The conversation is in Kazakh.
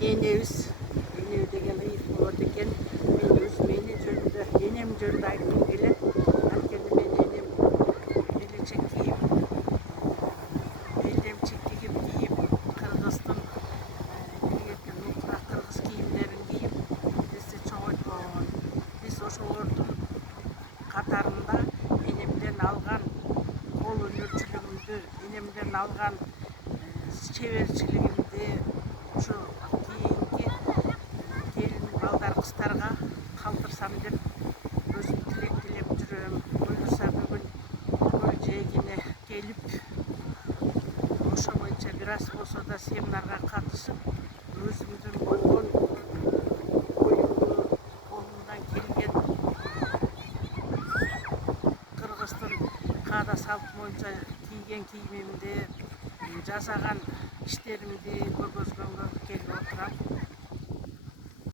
Enemiz деген үй болады екен. Мен өзім ене жөнінде, енем жөнінде айтқым келеді. Өйткені мен енем келешек киіп, белдемшек киіп, Қырғыздың келген нұқыра қырғыз киімдерін киіп, бізді чоңойтпаған. Біз ошолордун қатарында енемден алған қол өнерчілігімді, енемден алған шеберчилигимди ушу кейинги келин балдар кыздарға калтырсам деп өзім тилек тілеп жүрөм. Буюрса бүгүн көл жээгине келип, ошо боюнча бир аз болсо да семинарга катышып, өзүмдүн болгон оюмду, колумдан келген Кыргыздын каада салт боюнча кийген кийимимди, жасаган иштеримди көргөзгөнгө келдим.